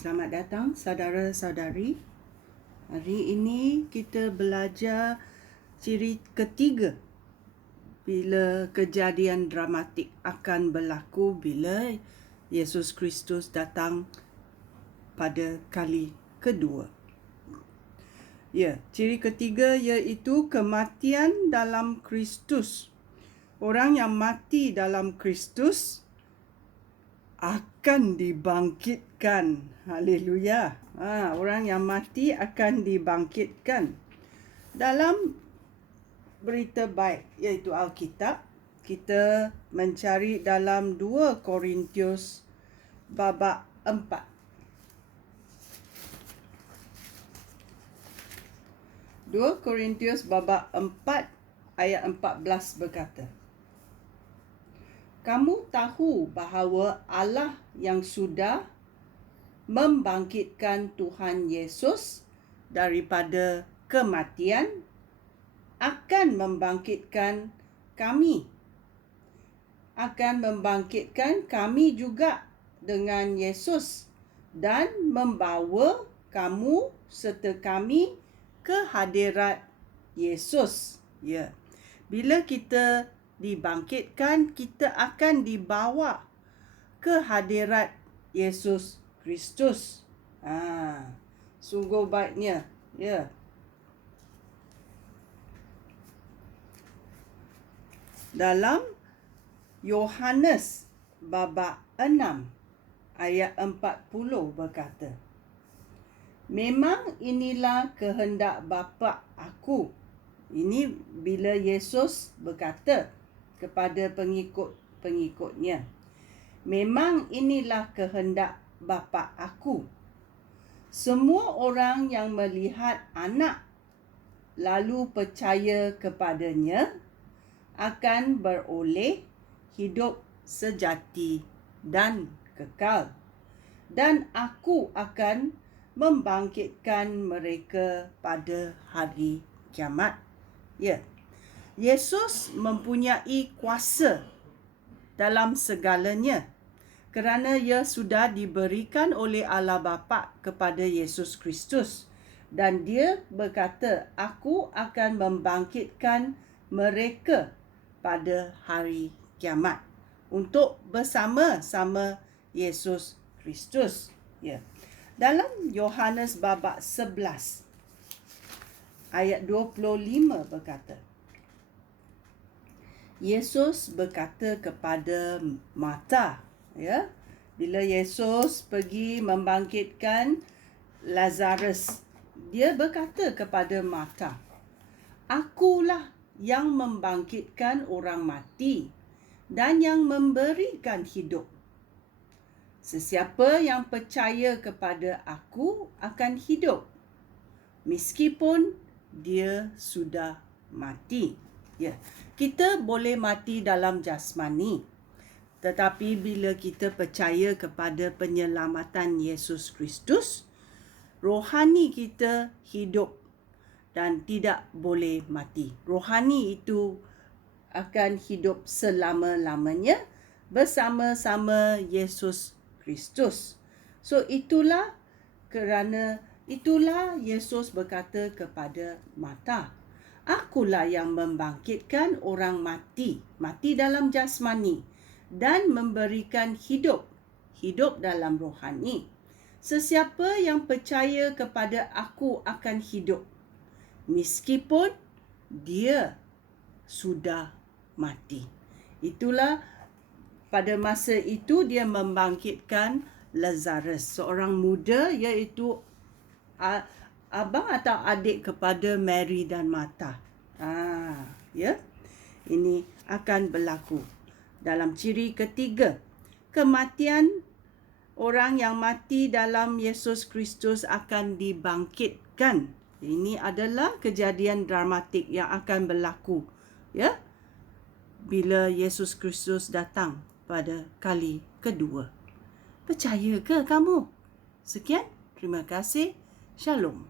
Selamat datang saudara-saudari. Hari ini kita belajar ciri ketiga bila kejadian dramatik akan berlaku bila Yesus Kristus datang pada kali kedua. Ciri ketiga iaitu kematian dalam Kristus. Orang yang mati dalam Kristus akan dibangkitkan. Haleluya. Orang yang mati akan dibangkitkan. Dalam berita baik iaitu Alkitab, kita mencari dalam 2 Korintius babak 4. 2 Korintius babak 4 ayat 14 berkata, kamu tahu bahawa Allah yang sudah membangkitkan Tuhan Yesus daripada kematian akan membangkitkan kami. Akan membangkitkan kami juga dengan Yesus dan membawa kamu serta kami ke hadirat Yesus. Bila kita dibangkitkan, kita akan dibawa ke hadirat Yesus Kristus. Sungguh baiknya. Dalam Yohanes babak 6 ayat 40 berkata, memang inilah kehendak Bapa aku. Ini bila Yesus berkata kepada pengikut-pengikutnya, memang inilah kehendak Bapa aku. Semua orang yang melihat anak lalu percaya kepadanya akan beroleh hidup sejati dan kekal. Dan aku akan membangkitkan mereka pada hari kiamat. Yesus mempunyai kuasa dalam segalanya kerana ia sudah diberikan oleh Allah Bapa kepada Yesus Kristus. Dan dia berkata, aku akan membangkitkan mereka pada hari kiamat untuk bersama-sama Yesus Kristus. Dalam Yohanes babak 11 ayat 25 berkata, Yesus berkata kepada Marta, bila Yesus pergi membangkitkan Lazarus, dia berkata kepada Marta, akulah yang membangkitkan orang mati dan yang memberikan hidup. Sesiapa yang percaya kepada aku akan hidup, meskipun dia sudah mati. Kita boleh mati dalam jasmani, tetapi bila kita percaya kepada penyelamatan Yesus Kristus, rohani kita hidup dan tidak boleh mati. Rohani itu akan hidup selama-lamanya bersama-sama Yesus Kristus. So itulah Yesus berkata kepada Marta, akulah yang membangkitkan orang mati dalam jasmani dan memberikan hidup dalam rohani. Sesiapa yang percaya kepada aku akan hidup, meskipun dia sudah mati. Itulah pada masa itu dia membangkitkan Lazarus, seorang muda iaitu abang atau adik kepada Mary dan Martha. Ini akan berlaku. Dalam ciri ketiga, kematian orang yang mati dalam Yesus Kristus akan dibangkitkan. Ini adalah kejadian dramatik yang akan berlaku, bila Yesus Kristus datang pada kali kedua. Percaya ke kamu? Sekian, terima kasih. Shalom.